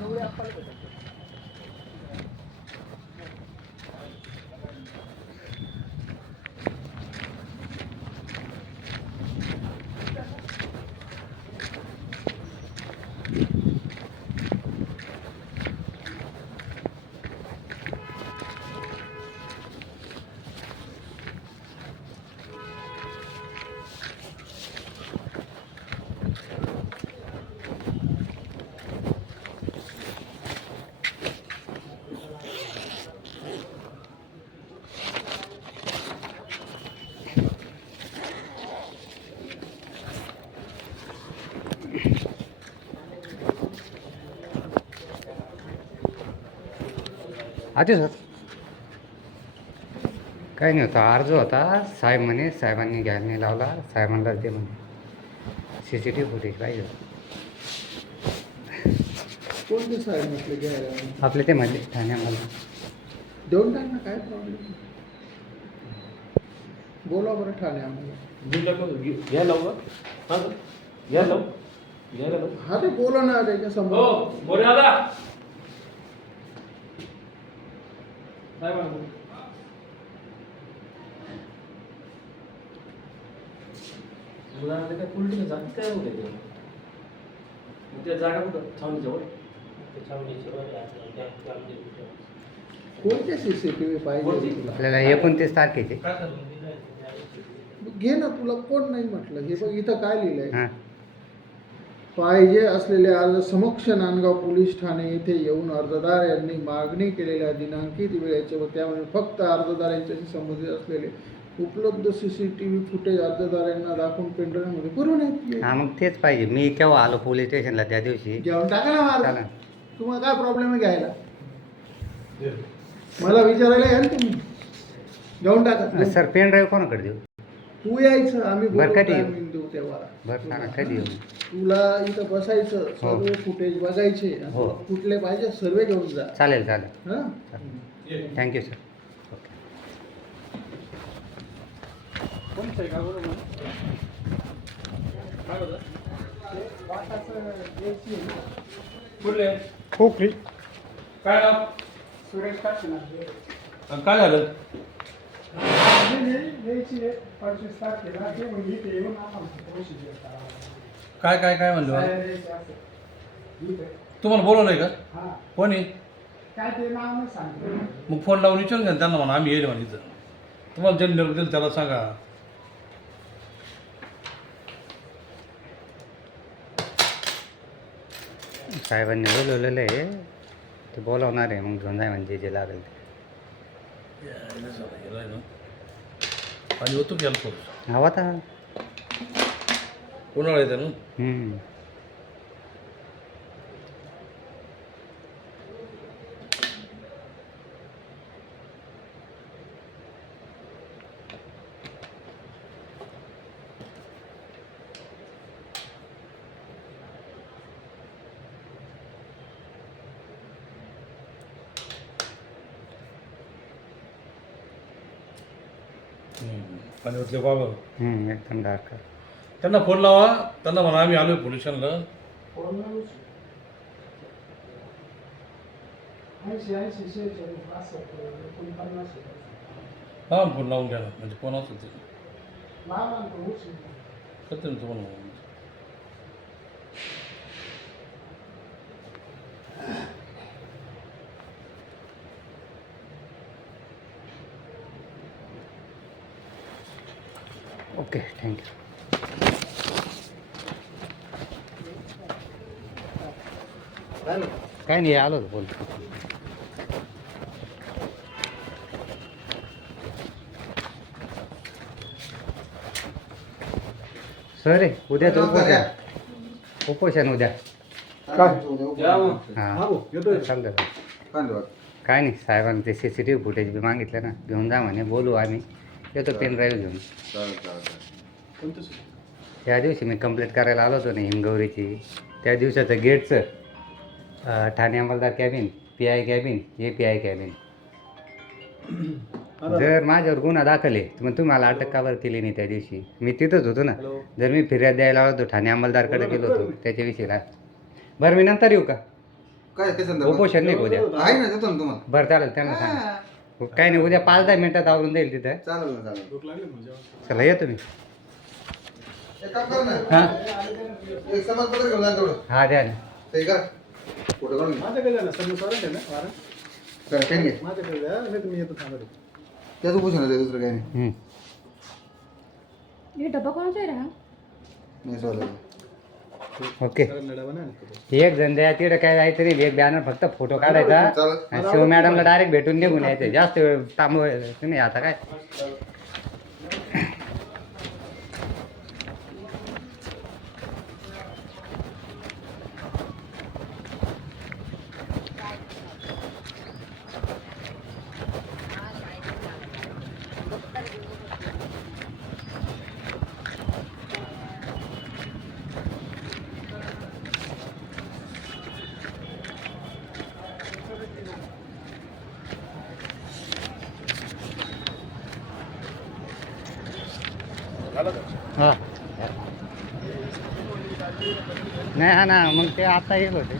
నువ్వు చెప్పాలి आधी सर काही नाही होता. अर्ज होता. साहेब म्हणे साहेबांनी घ्यायला नाही लावला. साहेबांना दे म्हणे. C C T V footage पाहिजे होतं. कोणते साहेब म्हटले घ्यायला? आपले ते म्हणले ठाण्यामध्ये देऊन टाक ना काय प्रॉब्लेम बोला बरं ठाणे आम्हाला घ्या लवकर हा घ्या लव? घ्यायला लव? हा ते बोला ना त्याच्या हो समोर बोले दादा काय फुलटी जाती काय होते ते मग त्या जागा कुठं? छावणीजवळ कोणते सीसीटीव्ही पाहिजे कोणती? तुला? आपल्याला एकोणतीस तारखेचे? घे ना तुला कोण नाही म्हटलं? हे बघ इथं काय लिहिलंय? हां. पाहिजे असलेले अर्ज समक्ष नांदगाव पोलीस ठाणे येथे येऊन अर्जदार यांनी मागणी केलेल्या दिनांकित वेळेचे व त्यामध्ये फक्त अर्जदार यांच्याशी संबंधित असलेले उपलब्ध सीसीटीव्ही फुटेज अर्जदारांना दाखवून पेंढऱ्यामध्ये पुरवून येते हां मग तेच पाहिजे. मी केव्हा आलो पोलीस स्टेशनला त्या दिवशी? जेवण टाका ना तुम्हाला काय प्रॉब्लेम आहे घ्यायला? मला विचारायला या ना तुम्ही? जेवण टाका. सर पेन ड्राईव्ह कोणाकडे देऊ? तू यायचं आम्ही बरं, बोलू कधी येऊ? timing देऊ तेव्हा बरं सांगा कधी येऊ? तुला इथं बसायचं सर्व फुटेज बघायचे हो. कुठले पाहिजे सर्व घेऊन जा. चालेल चालेल. हा? थँक्यू सर ओके कुठले? खोकली. काय नाव? सुरेश टाकणार आणि काय झालं? काय काय काय म्हणलं? मला? तुम्हाला बोलवलंय का? कोणी? काय ते नाव नाही मग फोन लावून विचारून घ्या ना त्यांना म्हणा आम्ही येईल म्हणे इथं. तुम्हाला ज्यांनी निरोप दिला त्याला सांगा. साहेबांनी बोलवलेलं आहे. ते बोलावणार आहे मग घेऊन जाय म्हणजे जे लागेल ते. आणि होतो की याला पाऊस हवा आता उन्हाळा येते ना? हम्म. आणि होतले बाबा. हम्म, एकदम डार्क त्यांना फोन लावा. त्यांना म्हणा आम्ही आलोय पोलीस स्टेशनला हां फोन लावून घ्या ना. म्हणजे कोण असं ते? लावा ना तो उचलून. करते ना तुम्हाला ओके थँक्यू काय नाही आलो बोल. सर उद्या तर उपोषण. उपोषण उद्या. हां. चालतं काय नाही साहेबांनी ते C C T V footage बी मागितलं ना. घेऊन जा म्हणे बोलू आम्ही. येतो पेन ड्राईव्ह घेऊन. त्या दिवशी मी कंप्लीट करायला आलो होतो ना हिमगौरीची त्या दिवसाचं गेटचं अं, ठाणे अंमलदार cabin P I cabin A P I cabin. जर माझ्यावर गुन्हा दाखल आहे तर मग तुम्ही मला अटक का बरं केली नाही त्या दिवशी. मी तिथंच होतो ना. जर मी फिर्याद द्यायला आलो होतो ठाणे अंमलदारकडे गेलो होतो त्याच्याविषयी रा बरं मी नंतर येऊ का? काय काय संदर्भात? उपोषण नाही का उद्या आहे ना देतो ना तुम्हाला. बरं चालेल त्यांना सांग. हा, काही नाही उद्या पाच दहा मिनिटात आवरून जाईल तिथं. चालेल ना चालेल. चला येतो मी एक काम कर ना. हां? एक समाजपत्र घेऊन जा तेवढं. हा द्या ना. सही करा. फोटो काढून घे. माझ्याकडे द्या ना सर वॉरंट आहे ना वॉरंट करा पेन घे. माझ्याकडे द्या नाही तुम्ही येतो थांबा त्याच दुसरं काही नाही. हम्म. हे डबा कोणाचा आहे रे हा? नाही सवाल ओके. एक जण द्या तिकडे काय जायचं एक बॅनर फक्त फोटो काढायचा. आणि शिव मॅडमला डायरेक्ट भेटून निघून यायचं. जास्त वेळ थांबवायचं नाही आता काय. हा. नाही हा ना मग ते आता येत होते.